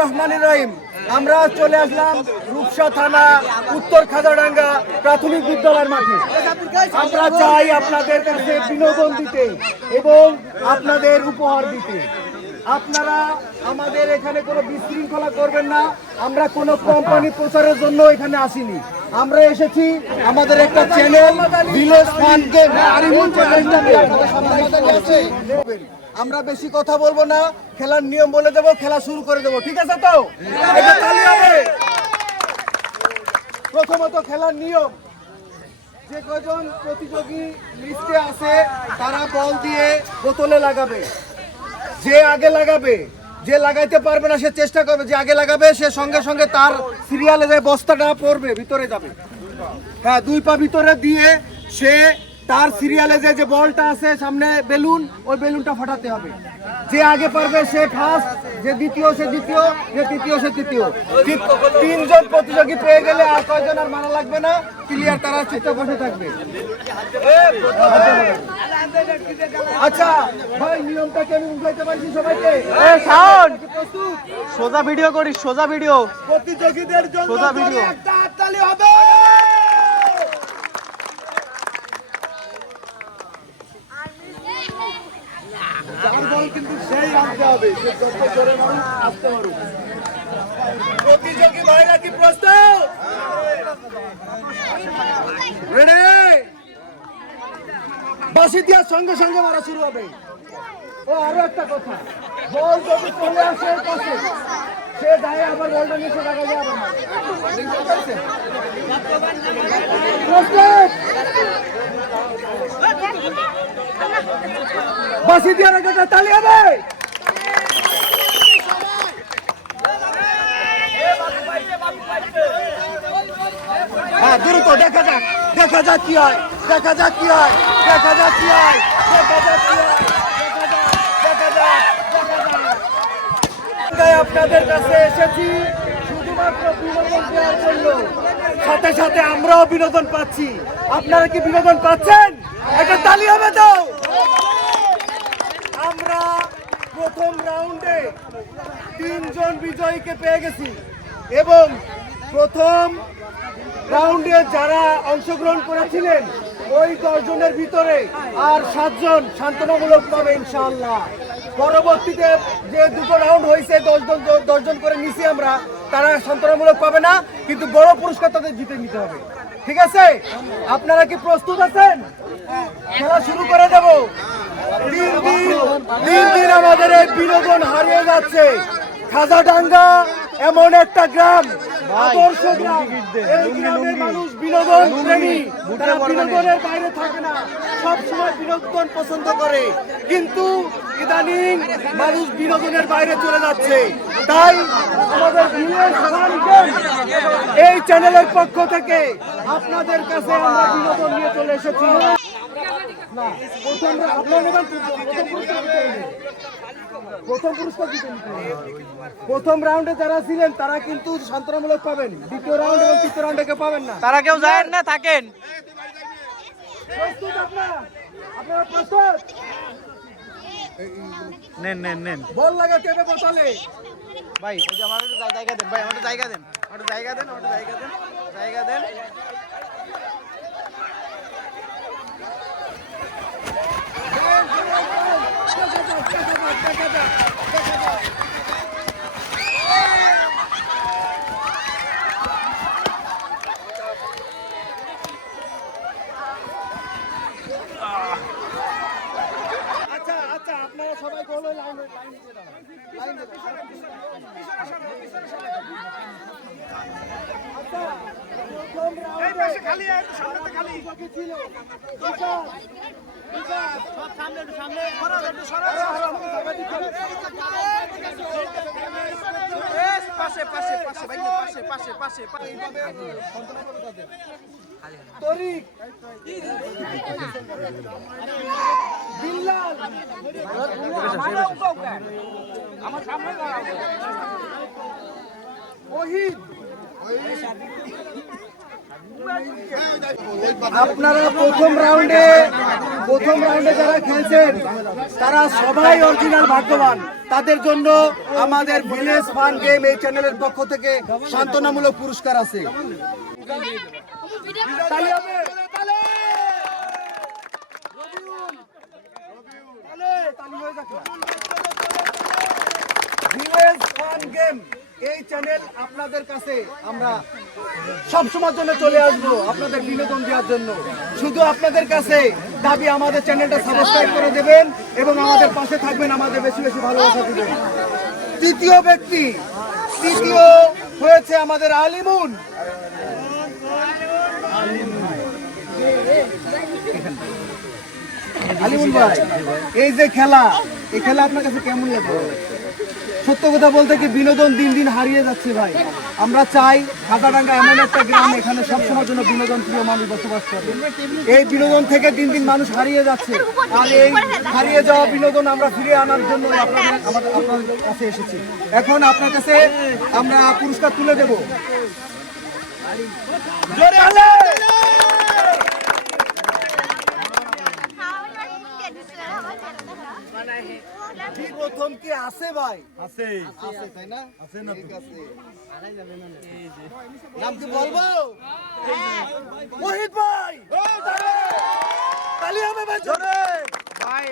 রহমান রহিম। আমরা চলে আসলাম রূপসা থানা, উত্তর খাজাডাঙ্গা প্রাথমিক বিদ্যালয়ের মাঠে। আমরা চাই আপনাদের কাছে বিনোদন দিতে এবং আপনাদের উপহার দিতে। আপনারা আমাদের এখানে কোনো বিশৃঙ্খলা করবেন না। আমরা কোনো কোম্পানি প্রচারের জন্য এখানে আসিনি। আমরা এসেছি আমাদের একটা চ্যানেল ভিলেজ এসেছি। আমরা বেশি কথা বলব না, খেলার নিয়ম বলে দেবো, খেলা শুরু করে দেবো, ঠিক আছে তো? প্রথমত খেলার নিয়ম, যে কজন প্রতিযোগী লিস্টে আছে, তারা বল দিয়ে বোতলে লাগাবে। যে আগে লাগাবে যে লাগাইতে পারবে না, সে চেষ্টা করবে, যে আগে লাগাবে, সে সঙ্গে সঙ্গে তার সিরিয়ালে যে বস্তাটা পড়বে, ভিতরে যাবে। হ্যাঁ দুই পা ভিতরে দিয়ে সে তার সিরিয়ালে যে যে বলটা আছে সামনে বেলুন ওই বেলুনটা ফাটাতে হবে। যে আগে পারবে সে ফার্স্ট যে দ্বিতীয় সে দ্বিতীয় যে তৃতীয় সে তৃতীয়। তিনজন প্রতিযোগী পেয়ে গেলে আর কয়জন আর মারা লাগবে না ক্লিয়ার তারা চিত্ত বসে থাকবে। আচ্ছা ভাই নিয়মটা কি আমি বুঝাইতে পারছি সবাইকে? সোজা ভিডিও করিস সোজা ভিডিও প্রতিযোগীদের জন্য সোজা ভিডিও। একটা হাততালি হবে যার বল কিন্তু আনতে হবে জোরে মানুষ আসতে পারুক। প্রতিযোগী ভাইরা কি প্রস্তুত? রেডি বাসি দেওয়ার সঙ্গে সঙ্গে মারা শুরু হবে। ও, আরও একটা কথা। বল যদি চলে আসে কাছে সে গায়ে আবার বলটা নিচে আছে? প্রস্তুত? বাসি দেওয়ার একটা তালি হবে। হ্যাঁ দ্রুত দেখা যাক দেখা যাক কি হয়, দেখা যাক কি হয়, দেখা যাক কি হয়, দেখা যাক কি হয় আপনাদের কাছে এসেছি শুধুমাত্র বিনোদন দেওয়ার জন্য। সাথে সাথে আমরাও বিনোদন পাচ্ছি। আপনারা কি বিনোদন পাচ্ছেন? একটা তালি হবে তো? আমরা প্রথম রাউন্ডে তিনজন বিজয়ীকে পেয়ে গেছি। এবং প্রথম রাউন্ডে যারা অংশগ্রহণ করেছিলেন, ওই দশজনের ভিতরে আর সাতজন সান্ত্বনামূলক পাবে ইনশাআল্লাহ। পরবর্তীতে যে দুটো রাউন্ড হয়েছে, দশজন দশজন করে নিছি আমরা, তারা সান্ত্বনামূলক পাবে না, কিন্তু বড় পুরস্কার তাদের জিতে নিতে হবে। ঠিক আছে? আপনারা কি প্রস্তুত আছেন? খেলা শুরু করে দেব। দিন দিন দিন দিন আমাদের এই বিনোদন হারিয়ে যাচ্ছে। খাজাডাঙ্গা এমন একটা গ্রাম আদর্শ গ্রাম। এই গ্রামের মানুষ বিনোদন প্রেমী। তারা বিনোদনের বাইরে থাকে না। সব সময় বিনোদন পছন্দ করে। কিন্তু ইদানিং মানুষ বিনোদনের বাইরে চলে যাচ্ছে। তাই আমাদের এই চ্যানেলের পক্ষ থেকে আপনাদের কাছে আমরা বিনোদন নিয়ে চলে এসেছি। না প্রথম আপনার প্রথম পুরস্কার দিতে প্রথম রাউন্ডে যারা ছিলেন তারা কিন্তু সান্ত্বনামূলক পাবেন। দ্বিতীয় রাউন্ড এবং তৃতীয় রাউন্ডে কেউ পাবেন না। তারা কেউ যায় না থাকেন। প্রস্তুত আপনার? আপনারা প্রস্তুত? নেন নেন নেন। বল লাগাতে হবে বোতলে ভাই আমার জায়গা দেন ভাই আমার জায়গা দেন আমার জায়গা দেন আমার জায়গা দেন জায়গা দেন। আচ্ছা আচ্ছা আপনারা সবাই বলো লাইন লাইন দিয়ে দাঁড়ান লাইন দিয়ে দাঁড়ান। আচ্ছা প্রথম রাউন্ডে খালি খালি ছিল বিকাশ পাশে পাশে পাশে পাশে পাশে পাশে আপনারা প্রথম রাউন্ডে প্রথম রাউন্ডে যারা খেলছেন, তারা সবাই অরিজিনাল ভাগ্যবান। তাদের জন্য আমাদের ভিলেজ ফান গেম এই চ্যানেলের পক্ষ থেকে সান্ত্বনামূলক পুরস্কার আছে। এই চ্যানেল আপনাদের কাছে আমরা সব সময়ের জন্য চলে আসব আপনাদের বিনোদন দেওয়ার জন্য। শুধু আপনাদের কাছে দাবি আমাদের চ্যানেলটা সাবস্ক্রাইব করে দেবেন এবং আমাদের পাশে থাকবেন আমাদের বেশি বেশি ভালোবাসা দিবেন। তৃতীয় ব্যক্তি, তৃতীয় হয়েছে আমাদের আলিমুন। আলিমুল ভাই, এই যে খেলা, এই খেলা আপনার কাছে কেমন লাগে সত্য কথা বলতে কি বিনোদন দিন দিন হারিয়ে যাচ্ছে ভাই? আমরা চাই খাতাডাঙ্গা এমন একটা গ্রাম এখানে সবসময়ের জন্য বিনোদন প্রিয় মানুষ বসবাস করে। এই বিনোদন থেকে দিন দিন মানুষ হারিয়ে যাচ্ছে। আর এই হারিয়ে যাওয়া বিনোদন আমরা ফিরে আনার জন্য আপনাদের কাছে এসেছি। এখন আপনার কাছে আমরা পুরস্কার তুলে দেব জোরে তালি! কি প্রথম কি আছে ভাই? আছে। আছে তাই না? আছে না ঠিক আছে। নাম কি বলব? মোহিত ভাই। তালি হবে ভাই জোরে ভাই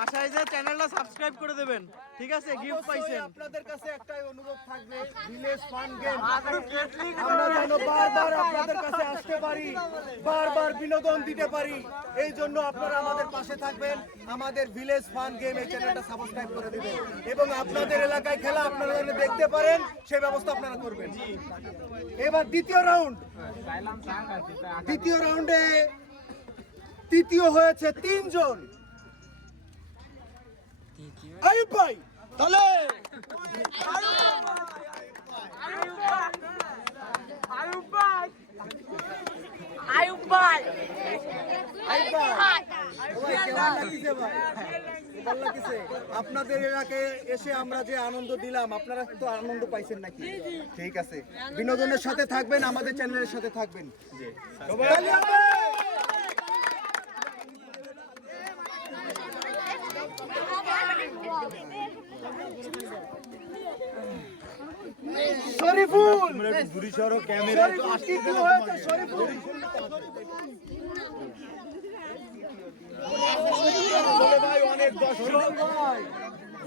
বাসায় যে চ্যানেলটা সাবস্ক্রাইব করে দেবেন। ঠিক আছে? গিফট পাইছেন। আপনাদের কাছে একটাই অনুরোধ থাকবে ভিলেজ ফান গেম আমরা যেন বারবার আপনাদের কাছে আসতে পারি বারবার বিনোদন দিতে পারি এই জন্য আপনারা আমাদের পাশে থাকবেন আমাদের ভিলেজ ফান গেম এই চ্যানেলটা সাবস্ক্রাইব করে দিবেন। এবং আপনাদের এলাকায় খেলা আপনারা যেন দেখতে পারেন সেই ব্যবস্থা আপনারা করবেন। এবার দ্বিতীয় রাউন্ড দ্বিতীয় রাউন্ডে তৃতীয় হয়েছে তিনজন। আয়ুব ভাই তাহলে আয়ুব ভাই আয়ুব ভাই ভাই, ভাই? আপনাদের এলাকায় এসে আমরা যে আনন্দ দিলাম আপনারা তো আনন্দ পাইছেন নাকি? ঠিক আছে। বিনোদনের সাথে থাকবেন আমাদের চ্যানেলের সাথে থাকবেন।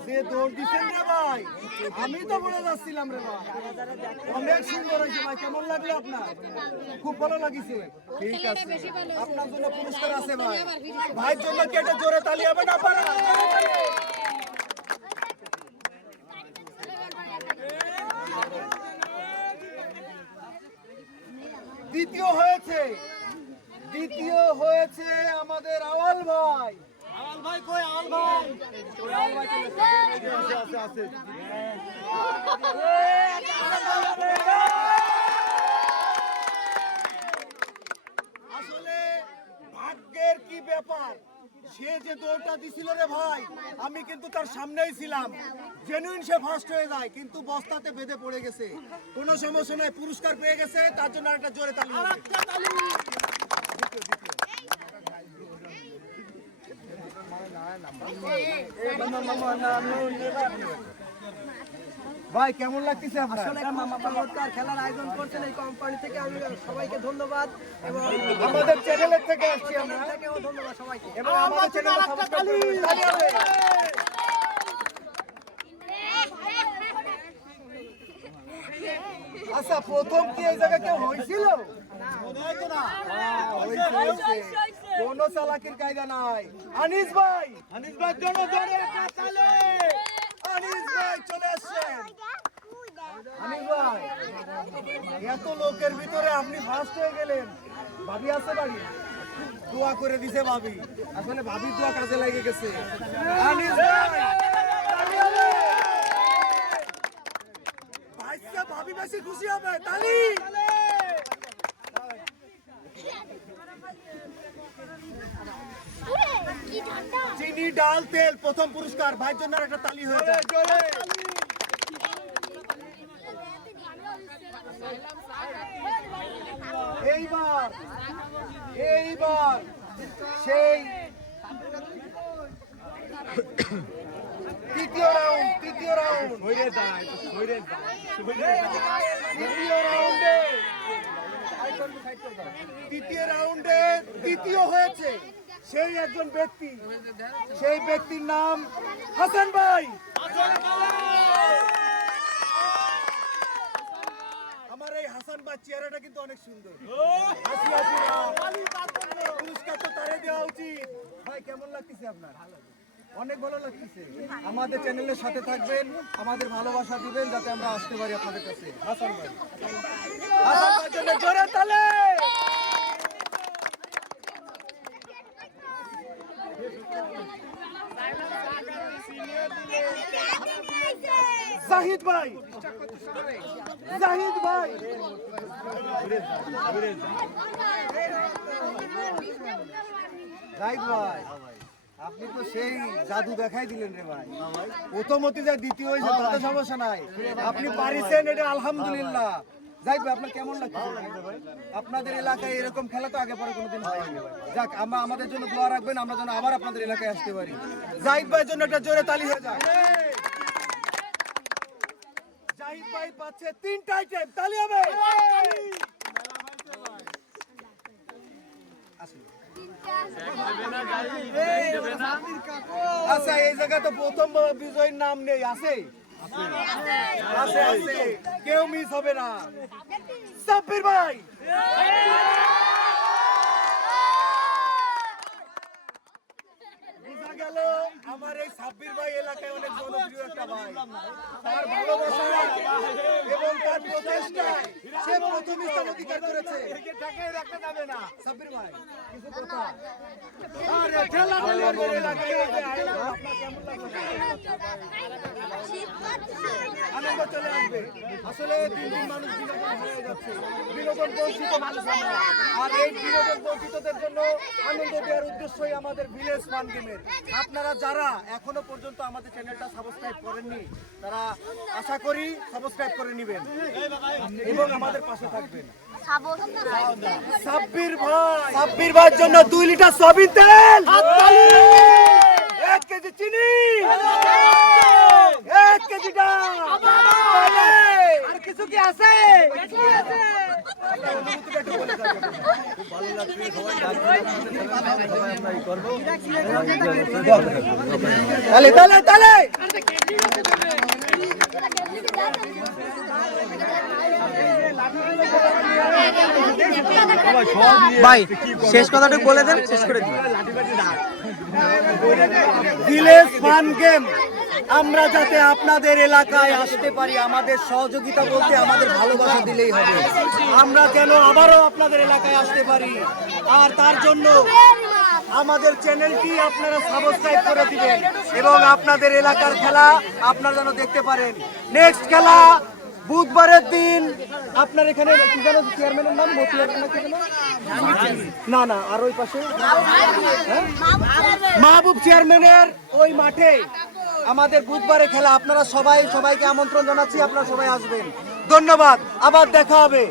যে দৌড় দিচ্ছেন রে ভাই আমি তো বলে যাচ্ছিলাম রে ভাই অনেক সুন্দর হয়েছে ভাই কেমন লাগল আপনার খুব ভালো লাগিছে ঠিক আছে আপনার জন্য পুরস্কার আছে ভাই। ভাইয়ের জন্য কেটে জোরে তালি হবে না? পারে না, জোরে তালি। দ্বিতীয় হয়েছে দ্বিতীয় হয়েছে আমাদের আওয়াল ভাই। আওয়াল ভাই কই? আওয়াল ভাই। আছে আছে আসলে ভাগ্যের কি ব্যাপার? সে যে দৌড়টা দিছিল রে ভাই আমি কিন্তু তার সামনেই ছিলাম জেনুইন সে ফার্স্ট হয়ে যায় কিন্তু বস্তাতে বেঁধে পড়ে গেছে কোনো সমস্যা নয় পুরস্কার পেয়ে গেছে তার জন্য একটা জোরে তালি। ভাই কেমন লাগতেছে আপনার? চমৎকার খেলার আয়োজন করছেন এই কোম্পানি থেকে আমি সবাইকে ধন্যবাদ এবং আমাদের চ্যানেলের থেকে আসছি আমরা। ধন্যবাদ সবাইকে। এবং আমাদের চ্যানেল। আচ্ছা প্রথম কি এই জায়গায় কেউ হয়েছিল? হয়েছে, হয়েছে। কোনো চালাকির কায়দা নাই। আনিস ভাই। আনিস ভাই জন্য জোরে তালে আনিস ভাই চলে আসছেন। আনিস ভাই এত লোকের ভিতরে আপনি ফার্স্ট হয়ে গেলেন। ভাবি আছে বাড়ি? দোয়া করে দিছে ভাবি। আসলে ভাবির দোয়া কাজে লাগে গেছে। আনিস ভাই ভাবি বেশি খুশি হবে তালি চিনি ডাল তেল প্রথম পুরস্কার। ভাইয়ের জন্য একটা তালি হয়ে যায় এইবার এইবার সেই তৃতীয় রাউন্ড তৃতীয় রাউন্ড। সইরে রাউন্ডে দ্বিতীয় রাউন্ডে দ্বিতীয় হয়েছে সেই একজন ব্যক্তি। সেই ব্যক্তির নাম হাসান ভাই। আমার এই হাসান ভাই চেহারাটা কিন্তু অনেক সুন্দর। পুরস্কার তো তারে দেওয়া উচিত। ভাই, কেমন লাগতেছে আপনার? অনেক ভালো লাগতেছে। আমাদের চ্যানেলের সাথে থাকবেন, আমাদের ভালোবাসা দিবেন যাতে আমরা আসতে পারি আপনাদের কাছে। জাহিদ ভাই! জাহিদ ভাই! জাহিদ ভাই! আপনি তো সেই জাদু দেখাই দিলেন রে ভাই। প্রথমতি যে দ্বিতীয় হয়েছে তাতে সমস্যা নাই। আপনি পারিছেন এটা আলহামদুলিল্লাহ। যাই আপনার কেমন লাগছে? আপনাদের এলাকায় এরকম খেলা তো আগে পরে কোনোদিন হয়নি যাক আমরা আমাদের জন্য দোয়া রাখবেন আমরা যেন আবার আপনাদের এলাকায় আসতে পারি। জাহিদ ভাইয়ের জন্য একটা জোরে তালি হয়ে যাক। জাহিদ ভাই পাচ্ছে তিনটা আইটেম তালি হবে। আচ্ছা এই জায়গাতে প্রথম বিজয়ীর নাম নেই আছে? কেউ মিস হবে না। সাব্বির ভাই বোঝা গেল আমার এই সাব্বির ভাই এলাকায় অনেক জনপ্রিয় একটা ভাই। তার ভালোবাসা এবং তার প্রচেষ্টায় সে প্রথম স্থান অধিকার করেছে। রাখতে যাবে না সাব্বির ভাই কিছু কথা? আরে ঠেলা ঠেলি এলাকায়? আনন্দ চলে আসবে। আসলে দিন দিন মানুষ বিনোদন হয়ে যাচ্ছে। বিনোদন বঞ্চিত মানুষ আমরা। আর এই বিনোদন বঞ্চিতদের জন্য আনন্দ দেওয়ার উদ্দেশ্যই আমাদের ভিলেজ ফান গেমের। আপনারা যারা এখনও পর্যন্ত আমাদের চ্যানেলটা সাবস্ক্রাইব করেননি তারা আশা করি সাবস্ক্রাইব করে নেবেন এবং আমাদের পাশে থাকবেন। সাব্বির ভাই। সাব্বির ভাইয়ের জন্য দুই লিটার সয়াবিন তেল। এক কেজি চিনি। এক কেজি ডাল। আর কিছু কি আছে। তালে তালে ভাই শেষ কথাটুকু বলে দেন শেষ করে দিন। ভিলেজ ফান গেম আমরা যাতে আপনাদের এলাকায় আসতে পারি, আমাদের সহযোগিতা বলতে আমাদের ভালোবাসা দিলেই হবে। আমরা যেন আবারও আপনাদের এলাকায় আসতে পারি। আর তার জন্য আমাদের চ্যানেলটি আপনারা সাবস্ক্রাইব করে দিবেন এবং আপনাদের এলাকার খেলা আপনারা যেন দেখতে পারেন। নেক্সট খেলা বুধবারের দিন, আপনার এখানে চেয়ারম্যানের নাম? না? না না, আর ওই পাশে? মাহবুব চেয়ারম্যানের ওই মাঠে আমাদের বুধবারে খেলা আপনারা সবাই সবাইকে আমন্ত্রণ জানাচ্ছি আপনারা সবাই আসবেন। ধন্যবাদ আবার দেখা হবে।